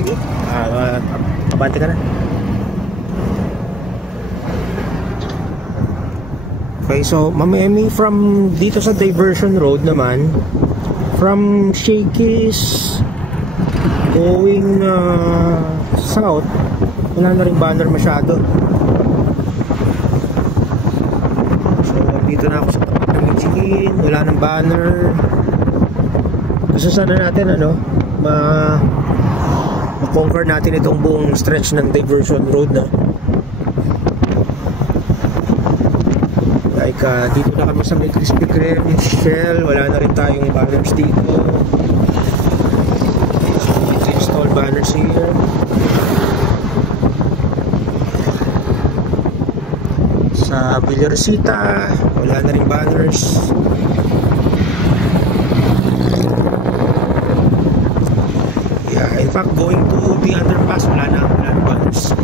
sige. Abante ka na. Okay, so mamemi from dito sa diversion road naman, from Shakey's going south, wala na rin banner masyado. So dito na ako sa tapat ng Michigan, wala nang banner. Gusto sana natin ma-conquer natin itong buong stretch ng diversion road na. Like dito na kami sa may Krispy Kreme, Shell, wala na rin tayong banners dito. So dito install banners here. Sa Villarisita, wala na rin banners. Yeah, in fact going to the underpass, wala na banners.